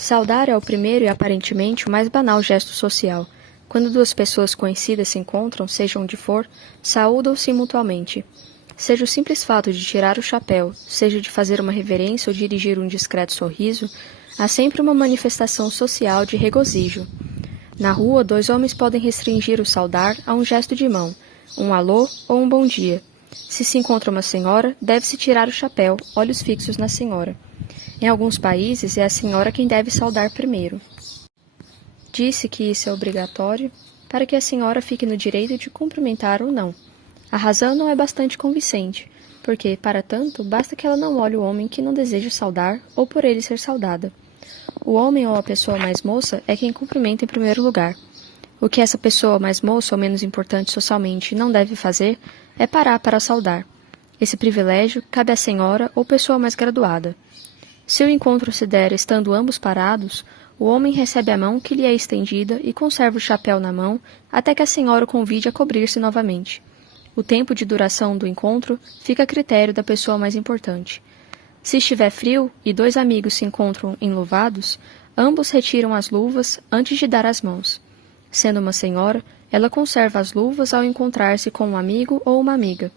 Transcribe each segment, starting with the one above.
Saudar é o primeiro e aparentemente o mais banal gesto social. Quando duas pessoas conhecidas se encontram, seja onde for, saúdam-se mutuamente. Seja o simples fato de tirar o chapéu, seja de fazer uma reverência ou dirigir um discreto sorriso, há sempre uma manifestação social de regozijo. Na rua, dois homens podem restringir o saudar a um gesto de mão, um alô ou um bom dia. Se encontra uma senhora, deve-se tirar o chapéu, olhos fixos na senhora. Em alguns países, é a senhora quem deve saudar primeiro. Disse que isso é obrigatório para que a senhora fique no direito de cumprimentar ou não. A razão não é bastante convincente, porque, para tanto, basta que ela não olhe o homem que não deseja saudar ou por ele ser saudada. O homem ou a pessoa mais moça é quem cumprimenta em primeiro lugar. O que essa pessoa mais moça ou menos importante socialmente não deve fazer é parar para saudar. Esse privilégio cabe à senhora ou pessoa mais graduada. Se o encontro se der estando ambos parados, o homem recebe a mão que lhe é estendida e conserva o chapéu na mão até que a senhora o convide a cobrir-se novamente. O tempo de duração do encontro fica a critério da pessoa mais importante. Se estiver frio e dois amigos se encontram enluvados, ambos retiram as luvas antes de dar as mãos. Sendo uma senhora, ela conserva as luvas ao encontrar-se com um amigo ou uma amiga.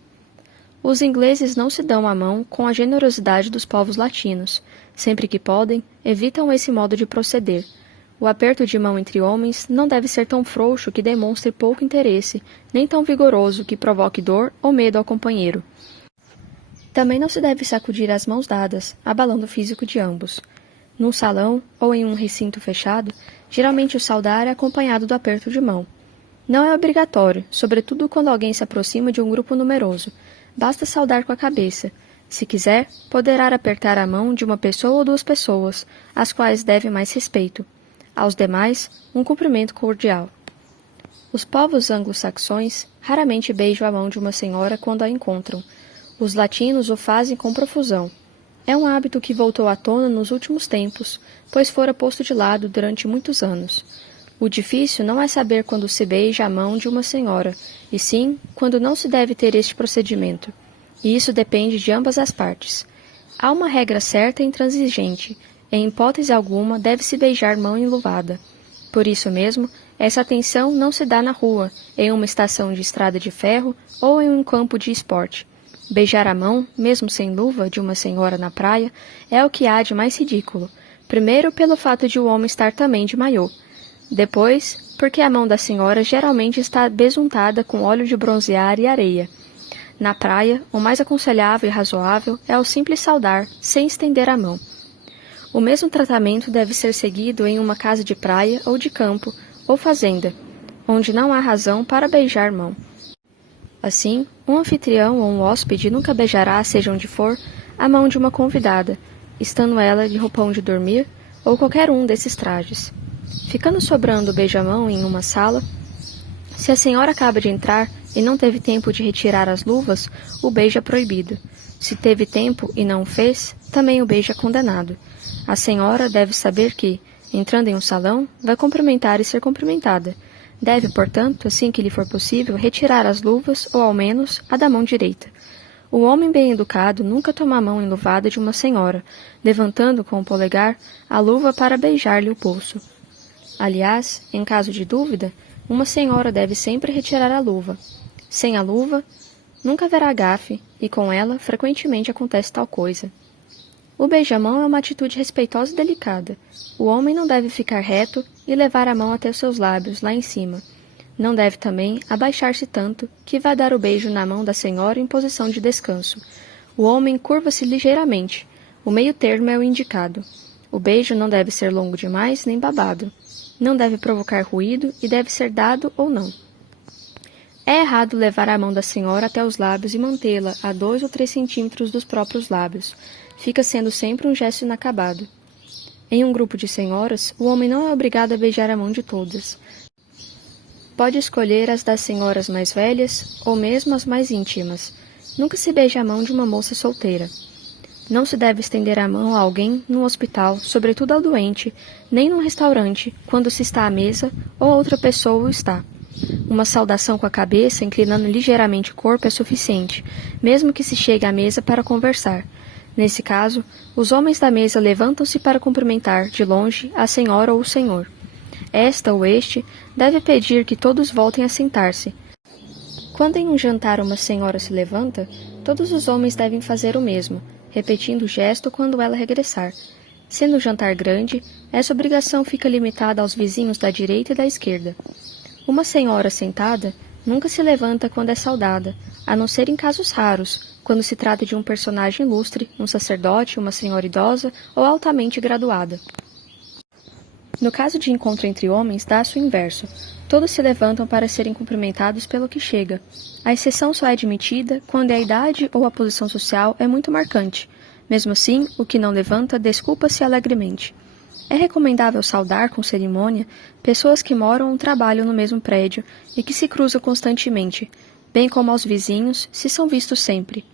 Os ingleses não se dão a mão com a generosidade dos povos latinos. Sempre que podem, evitam esse modo de proceder. O aperto de mão entre homens não deve ser tão frouxo que demonstre pouco interesse, nem tão vigoroso que provoque dor ou medo ao companheiro. Também não se deve sacudir as mãos dadas, abalando o físico de ambos. Num salão ou em um recinto fechado, geralmente o saudar é acompanhado do aperto de mão. Não é obrigatório, sobretudo quando alguém se aproxima de um grupo numeroso. Basta saudar com a cabeça. Se quiser, poderá apertar a mão de uma pessoa ou duas pessoas, às quais deve mais respeito. Aos demais, um cumprimento cordial. Os povos anglo-saxões raramente beijam a mão de uma senhora quando a encontram. Os latinos o fazem com profusão. É um hábito que voltou à tona nos últimos tempos, pois fora posto de lado durante muitos anos. O difícil não é saber quando se beija a mão de uma senhora, e sim quando não se deve ter este procedimento. E isso depende de ambas as partes. Há uma regra certa e intransigente. Em hipótese alguma deve-se beijar mão enluvada. Por isso mesmo, essa atenção não se dá na rua, em uma estação de estrada de ferro ou em um campo de esporte. Beijar a mão, mesmo sem luva, de uma senhora na praia, é o que há de mais ridículo. Primeiro, pelo fato de o homem estar também de maiô. Depois, porque a mão da senhora geralmente está besuntada com óleo de bronzear e areia. Na praia, o mais aconselhável e razoável é o simples saudar, sem estender a mão. O mesmo tratamento deve ser seguido em uma casa de praia ou de campo, ou fazenda, onde não há razão para beijar mão. Assim, um anfitrião ou um hóspede nunca beijará, seja onde for, a mão de uma convidada, estando ela de roupão de dormir ou qualquer um desses trajes. Ficando sobrando o beijamão em uma sala, se a senhora acaba de entrar e não teve tempo de retirar as luvas, o beijo é proibido. Se teve tempo e não o fez, também o beijo é condenado. A senhora deve saber que, entrando em um salão, vai cumprimentar e ser cumprimentada. Deve, portanto, assim que lhe for possível, retirar as luvas, ou ao menos, a da mão direita. O homem bem-educado nunca toma a mão enluvada de uma senhora, levantando com o polegar a luva para beijar-lhe o pulso. Aliás, em caso de dúvida, uma senhora deve sempre retirar a luva. Sem a luva, nunca haverá gafe, e com ela, frequentemente acontece tal coisa. O beijamão é uma atitude respeitosa e delicada. O homem não deve ficar reto e levar a mão até os seus lábios, lá em cima. Não deve também abaixar-se tanto que vá dar o beijo na mão da senhora em posição de descanso. O homem curva-se ligeiramente. O meio termo é o indicado. O beijo não deve ser longo demais nem babado. Não deve provocar ruído e deve ser dado ou não. É errado levar a mão da senhora até os lábios e mantê-la a 2 ou 3 centímetros dos próprios lábios. Fica sendo sempre um gesto inacabado. Em um grupo de senhoras, o homem não é obrigado a beijar a mão de todas. Pode escolher as das senhoras mais velhas ou mesmo as mais íntimas. Nunca se beija a mão de uma moça solteira. Não se deve estender a mão a alguém no hospital, sobretudo ao doente, nem num restaurante, quando se está à mesa ou outra pessoa o está. Uma saudação com a cabeça, inclinando ligeiramente o corpo, é suficiente, mesmo que se chegue à mesa para conversar. Nesse caso, os homens da mesa levantam-se para cumprimentar, de longe, a senhora ou o senhor. Esta ou este deve pedir que todos voltem a sentar-se. Quando em um jantar uma senhora se levanta, todos os homens devem fazer o mesmo, repetindo o gesto quando ela regressar. Sendo o jantar grande, essa obrigação fica limitada aos vizinhos da direita e da esquerda. Uma senhora sentada nunca se levanta quando é saudada, a não ser em casos raros, quando se trata de um personagem ilustre, um sacerdote, uma senhora idosa ou altamente graduada. No caso de encontro entre homens, dá-se o inverso. Todos se levantam para serem cumprimentados pelo que chega. A exceção só é admitida quando a idade ou a posição social é muito marcante. Mesmo assim, o que não levanta desculpa-se alegremente. É recomendável saudar com cerimônia pessoas que moram ou trabalham no mesmo prédio e que se cruzam constantemente, bem como aos vizinhos, se são vistos sempre.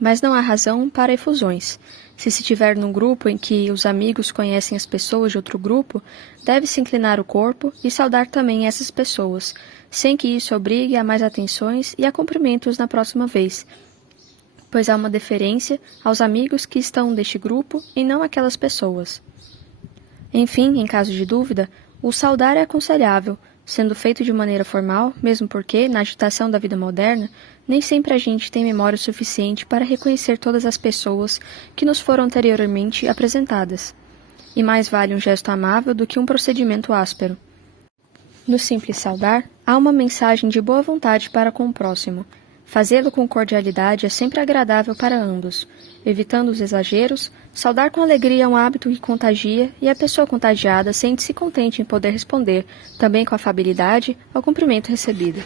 Mas não há razão para efusões. Se estiver num grupo em que os amigos conhecem as pessoas de outro grupo, deve-se inclinar o corpo e saudar também essas pessoas, sem que isso obrigue a mais atenções e a cumprimentos na próxima vez, pois há uma deferência aos amigos que estão deste grupo e não aquelas pessoas. Enfim, em caso de dúvida, o saudar é aconselhável, sendo feito de maneira formal, mesmo porque, na agitação da vida moderna, nem sempre a gente tem memória suficiente para reconhecer todas as pessoas que nos foram anteriormente apresentadas. E mais vale um gesto amável do que um procedimento áspero. No simples saudar, há uma mensagem de boa vontade para com o próximo. Fazê-lo com cordialidade é sempre agradável para ambos. Evitando os exageros, saudar com alegria é um hábito que contagia e a pessoa contagiada sente-se contente em poder responder, também com afabilidade, ao cumprimento recebido.